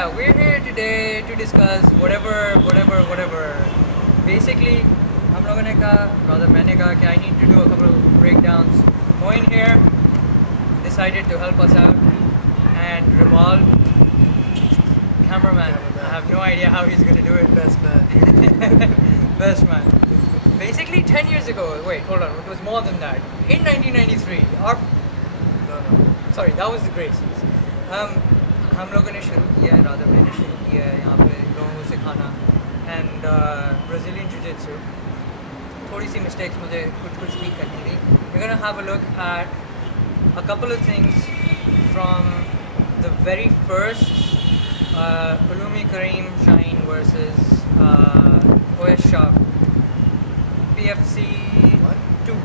yeah, we're here today to discuss whatever. Basically, हम लोगों ने कहा, rather मैंने कहा कि I need to do a couple of breakdowns. Moeen here decided to help us out, and Ribal, cameraman. I have no idea how he's gonna do it. Best man. Best man. Basically, 10 years ago. Wait, hold on. It was more than that. In 1993, sorry, that was the Gracies. हम लोगों ने शुरू किया है, rather मैंने शुरू किया है यहाँ पे लोगों को सिखाना, and Brazilian Jiu Jitsu. थोड़ी सी mistakes मुझे कुछ ठीक करनी थी. We're gonna have a look at a couple of things from the very first Uloomi Karim Shine versus Ovais Shah. PFC 2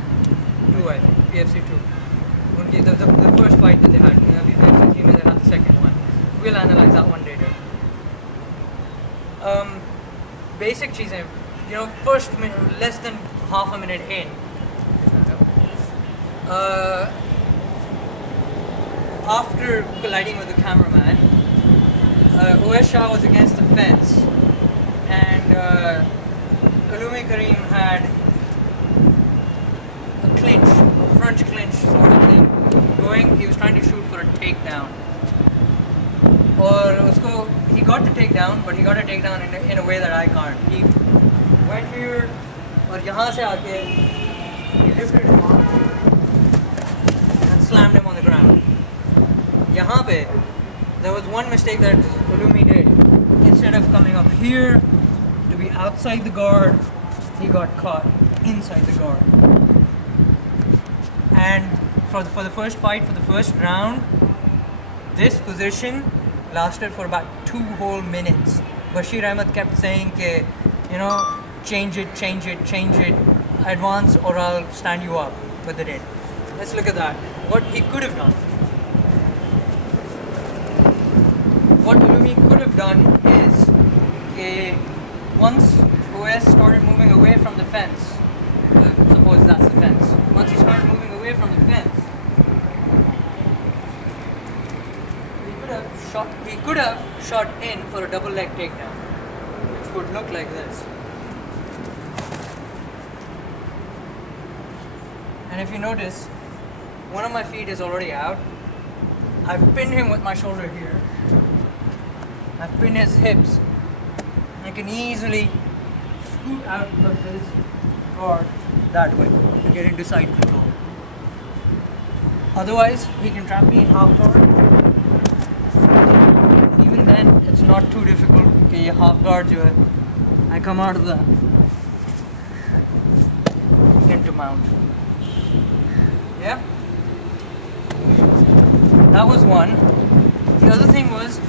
I think. PFC 2. The first fight that they had. PFC they had the second one. We'll analyze that one later. Basic cheesein. First minute, less than half a minute in. After colliding with the cameraman, Ovais Shah was against the fence, and Uloomi Karim had a clinch, a French clinch sort of thing going. He was trying to shoot for a takedown. He got the takedown, but he got a takedown in a way that I can't. He went here, और यहाँ से आके he lifted him up and slammed him on the ground. यहाँ पे there was one mistake that Uloomi did. Instead of coming up here to be outside the guard, he got caught inside the guard. And for the first fight, for the first round, this position lasted for about 2 whole minutes. Bashir Ahmed kept saying, change it, advance or I'll stand you up. But they did. Let's look at that. What he could have done. What Uloomi could have done is, once Ovais started moving away from the fence, suppose that's the fence. Once he started moving away from the fence, he could have shot in for a double leg takedown, which would look like this. And if you notice, one of my feet is already out. I've pinned him with my shoulder here. I've pinned his hips. I can easily scoot out of his guard that way to get into side control. Otherwise, he can trap me in half guard. Even then, it's not too difficult. Okay, half guard jo hai, I come out of that into mount. Yeah? That was one. The other thing was,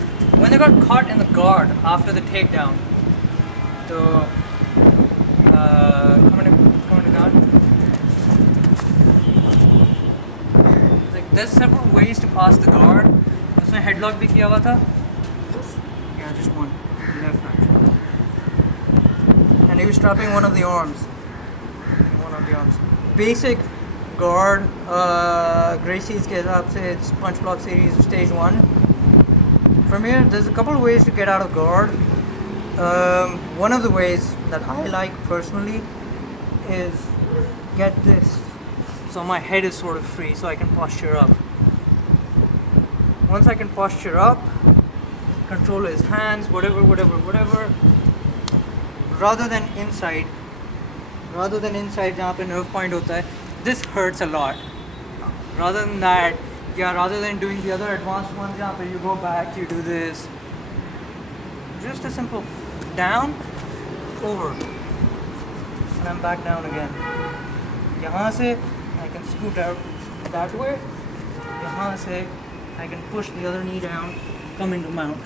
when they got caught in the guard after the takedown, so come into guard. There's several ways to pass the guard. उसने headlock भी किया हुआ था. Yeah, just one. Left hand. And he was trapping one of the arms. Basic guard, Gracie's के हिसाब से it's punch block series stage 1. From here, there's a couple of ways to get out of guard. One of the ways that I like personally is get this, so my head is sort of free, so I can posture up. Once I can posture up, control his hands, whatever. Rather than inside जहाँ पे nerve point होता है, this hurts a lot. Rather than that, rather than doing the other advanced ones जहाँ पे you go back, you do this. Just a simple down, over, and I'm back down again. यहाँ से I can scoot out that way. यहाँ से I can push the other knee down, come into mount,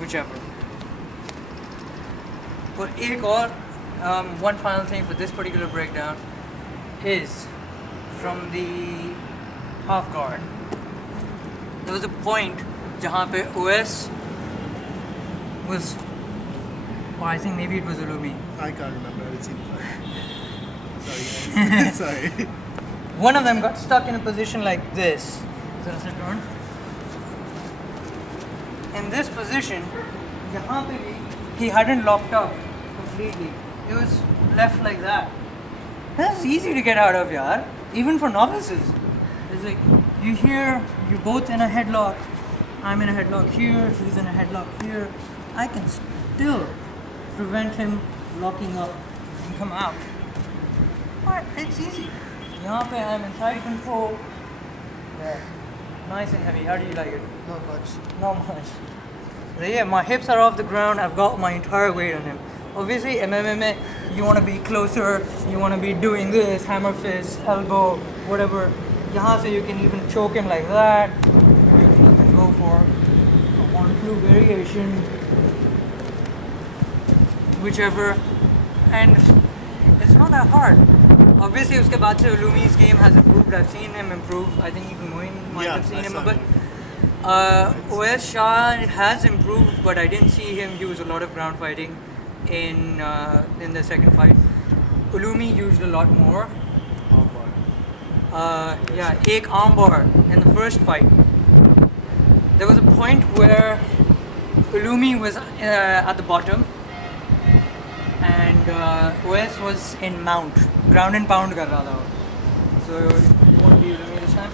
whichever. But one final thing for this particular breakdown is from the half guard. There was a point जहाँ पे Ovais was, or I think maybe it was Uloomi. I can't remember. I haven't seen the fight. Sorry, guys. Sorry. One of them got stuck in a position like this. in this position, यहाँ पे भी, he hadn't locked up completely. It was left like that. That's easy to get out of, yaar. Even for novices. It's like, you're both in a headlock. I'm in a headlock here, he's in a headlock here. I can still prevent him locking up and come out. But it's easy. यहाँ पे I'm in tight control. Yeah. Nice and heavy. How do you like it? Not much. Not much. So yeah, my hips are off the ground. I've got my entire weight on him. Obviously, MMA में you want to be closer. You want to be doing this, hammer fist, elbow, whatever. यहाँ से you can even choke him like that. You can even go for a 1-2 variation, whichever. And it's not that hard. Obviously, उसके बाद से Uloomi's game has improved. I've seen him improve. I think even Moeen might have seen him. But Ovais Shah has improved, but I didn't see him use a lot of ground fighting in the second fight. Uloomi used a lot more. Yeah, एक arm bar in the first fight. There was a point where Uloomi was at the bottom and Ovais was in mount, ground and pound कर रहा था वो. So it won't be Uloomi this time.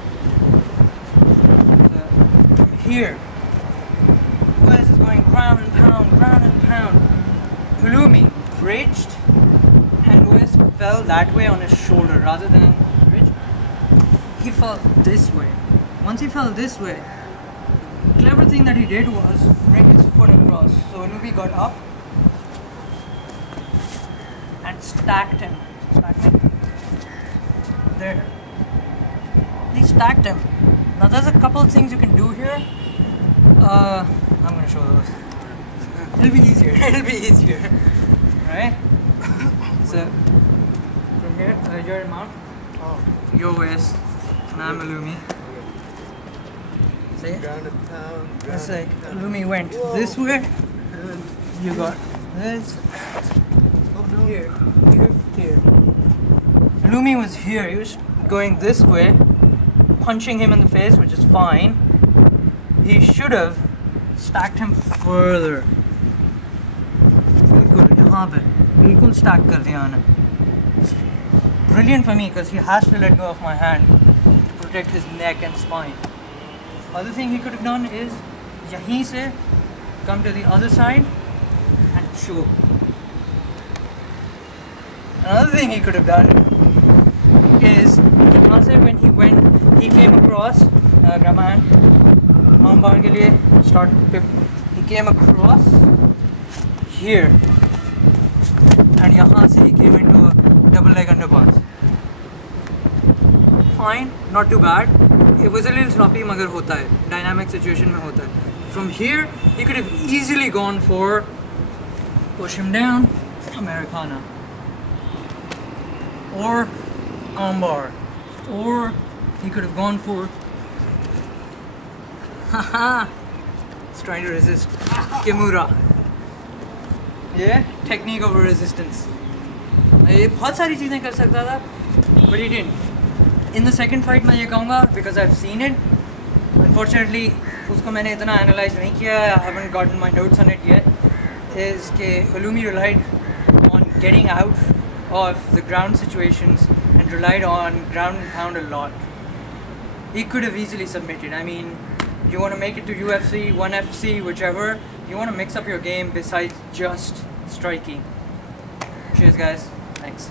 So, from here, Ovais is going ground and pound. Uloomi bridged and Ovais fell that way on his shoulder rather than bridge. He fell this way. Once he fell this way, clever thing that he did was bring his foot across. So Uloomi got up and stacked him. There. He stacked him. Now there's a couple of things you can do here. I'm gonna show those. It'll be easier. Right? So from here, you're in mount. Oh. You're Ovais and I'm Uloomi. See? Ground and pound. It's like Uloomi went this way, And you got this. oh no. Here. Uloomi was here. He was going this way, punching him in the face, which is fine. He should have stacked him further. बिल्कुल यहाँ पे बिल्कुल stack कर दिया उन्हें. Brilliant for me because he has to let go of my hand to protect his neck and spine. Other thing he could have done is यहीं से come to the other side and choke. Another thing he could have done is यहाँ से when he came across grab my hand arm bar के लिए start he came across here and यहाँ से he came into a double leg underpass. Fine, not too bad. It was a little sloppy मगर होता है, dynamic situation में होता है. From here he could have easily gone for push him down, Americana, or armbar, or he could have gone for he's trying to resist Kimura. Yeah, technique over resistance. ये बहुत सारी चीज़ें कर सकता था, but he didn't. In the second fight मैं ये कहूँगा because I've seen it. Unfortunately उसको मैंने इतना analyze नहीं किया. I haven't gotten my notes on it yet. Is कि Uloomi relied on getting out of the ground situations and relied on ground and pound a lot. He could have easily submitted. I mean, you want to make it to UFC, 1FC, whichever. You want to mix up your game besides just striking. Cheers, guys. Thanks.